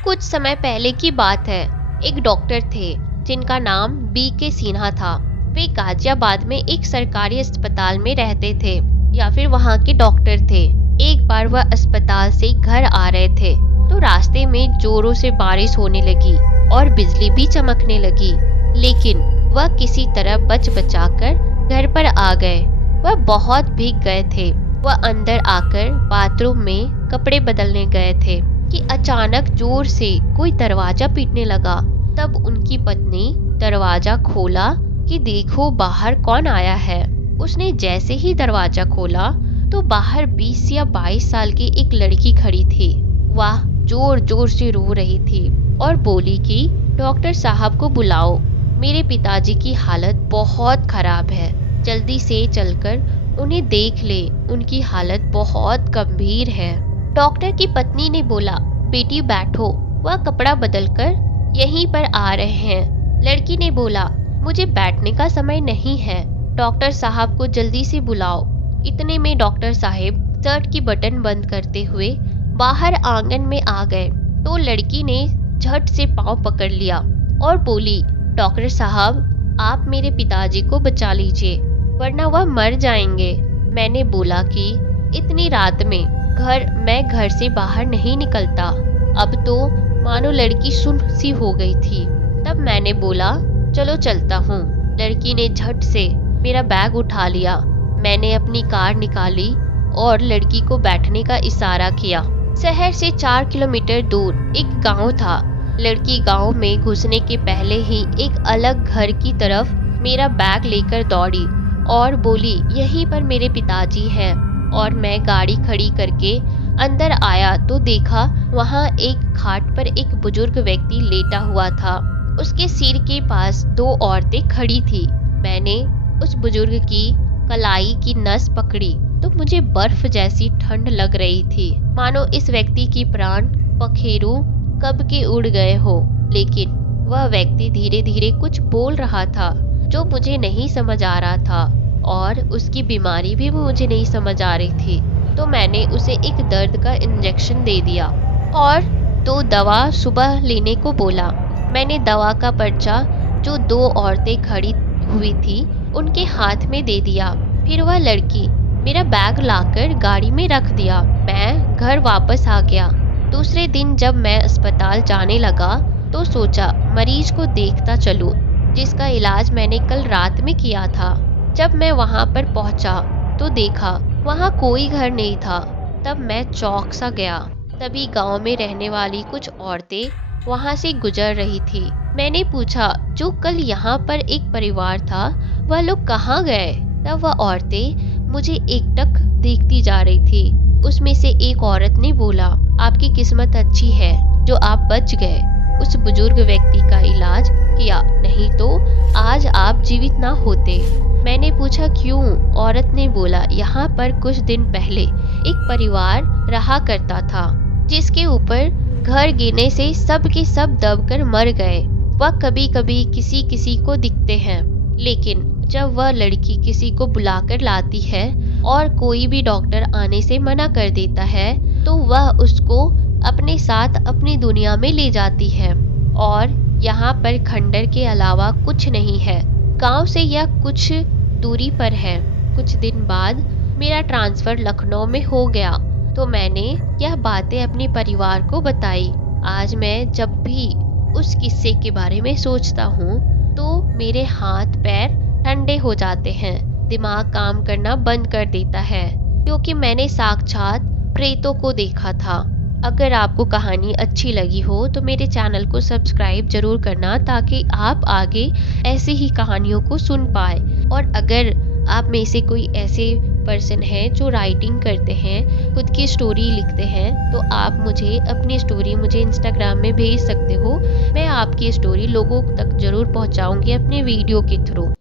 कुछ समय पहले की बात है। एक डॉक्टर थे जिनका नाम B.K. सिन्हा था। वे गाजियाबाद में एक सरकारी अस्पताल में रहते थे या फिर वहाँ के डॉक्टर थे। एक बार वह अस्पताल से घर आ रहे थे तो रास्ते में जोरों से बारिश होने लगी और बिजली भी चमकने लगी, लेकिन वह किसी तरह बच बचाकर घर पर आ गए। वह बहुत भीग गए थे। वह अंदर आकर बाथरूम में कपड़े बदलने गए थे कि अचानक जोर से कोई दरवाजा पीटने लगा। तब उनकी पत्नी दरवाजा खोला कि देखो बाहर कौन आया है। उसने जैसे ही दरवाजा खोला तो बाहर 20 या 22 साल की एक लड़की खड़ी थी। वह जोर जोर से रो रही थी और बोली कि डॉक्टर साहब को बुलाओ, मेरे पिताजी की हालत बहुत खराब है, जल्दी से चलकर उन्हें देख ले, उनकी हालत बहुत गंभीर है। डॉक्टर की पत्नी ने बोला, बेटी बैठो, वह कपड़ा बदलकर यहीं पर आ रहे हैं। लड़की ने बोला, मुझे बैठने का समय नहीं है, डॉक्टर साहब को जल्दी से बुलाओ। इतने में डॉक्टर साहब शर्ट की बटन बंद करते हुए बाहर आंगन में आ गए तो लड़की ने झट से पांव पकड़ लिया और बोली, डॉक्टर साहब आप मेरे पिताजी को बचा लीजिए वरना वह मर जाएंगे। मैंने बोला कि इतनी रात में मैं घर से बाहर नहीं निकलता। अब तो मानो लड़की सुन सी हो गई थी। तब मैंने बोला, चलो चलता हूँ। लड़की ने झट से मेरा बैग उठा लिया। मैंने अपनी कार निकाली और लड़की को बैठने का इशारा किया। शहर से 4 किलोमीटर दूर एक गांव था। लड़की गांव में घुसने के पहले ही एक अलग घर की तरफ मेरा बैग लेकर दौड़ी और बोली, यहीं पर मेरे पिताजी हैं। और मैं गाड़ी खड़ी करके अंदर आया तो देखा वहां एक खाट पर एक बुजुर्ग व्यक्ति लेटा हुआ था। उसके सिर के पास 2 औरतें खड़ी थी। मैंने उस बुजुर्ग की कलाई की नस पकड़ी तो मुझे बर्फ जैसी ठंड लग रही थी, मानो इस व्यक्ति की प्राण पखेरु कब के उड़ गए हो। लेकिन वह व्यक्ति धीरे धीरे कुछ बोल रहा था जो मुझे नहीं समझ आ रहा था और उसकी बीमारी भी मुझे नहीं समझ आ रही थी। तो मैंने उसे एक दर्द का इंजेक्शन दे दिया और 2 दवा सुबह लेने को बोला। मैंने दवा का पर्चा जो 2 औरतें खड़ी हुई थी उनके हाथ में दे दिया। फिर वह लड़की मेरा बैग लाकर गाड़ी में रख दिया। मैं घर वापस आ गया। दूसरे दिन जब मैं अस्पताल जाने लगा तो सोचा मरीज को देखता चलूं, जिसका इलाज मैंने कल रात में किया था। जब मैं वहां पर पहुंचा तो देखा वहां कोई घर नहीं था। तब मैं चौंक सा गया। तभी गांव में रहने वाली कुछ औरतें वहां से गुजर रही थी। मैंने पूछा, जो कल यहाँ पर एक परिवार था वह लोग कहाँ गए? तब वह औरतें मुझे एकटक देखती जा रही थी। उसमें से एक औरत ने बोला, आपकी किस्मत अच्छी है जो आप बच गए। उस बुजुर्ग व्यक्ति का इलाज किया, नहीं तो आज आप जीवित ना होते। मैंने पूछा क्यों? औरत ने बोला, यहाँ पर कुछ दिन पहले एक परिवार रहा करता था जिसके ऊपर घर गिरने से सब के सब दबकर मर गए। वह कभी कभी किसी किसी को दिखते हैं, लेकिन जब वह लड़की किसी को बुलाकर लाती है और कोई भी डॉक्टर आने से मना कर देता है तो वह उसको अपने साथ अपनी दुनिया में ले जाती है। और यहाँ पर खंडर के अलावा कुछ नहीं है। गांव से यह कुछ दूरी पर है। कुछ दिन बाद मेरा ट्रांसफर लखनऊ में हो गया तो मैंने यह बातें अपने परिवार को बताई। आज मैं जब भी उस किस्से के बारे में सोचता हूँ तो मेरे हाथ पैर ठंडे हो जाते हैं, दिमाग काम करना बंद कर देता है, क्योंकि मैंने साक्षात प्रेतों को देखा था। अगर आपको कहानी अच्छी लगी हो तो मेरे चैनल को सब्सक्राइब जरूर करना ताकि आप आगे ऐसी ही कहानियों को सुन पाए। और अगर आप में से कोई ऐसे पर्सन हैं जो राइटिंग करते हैं, खुद की स्टोरी लिखते हैं, तो आप मुझे अपनी स्टोरी इंस्टाग्राम में भेज सकते हो। मैं आपकी स्टोरी लोगों तक जरूर पहुंचाऊंगी अपने वीडियो के थ्रू।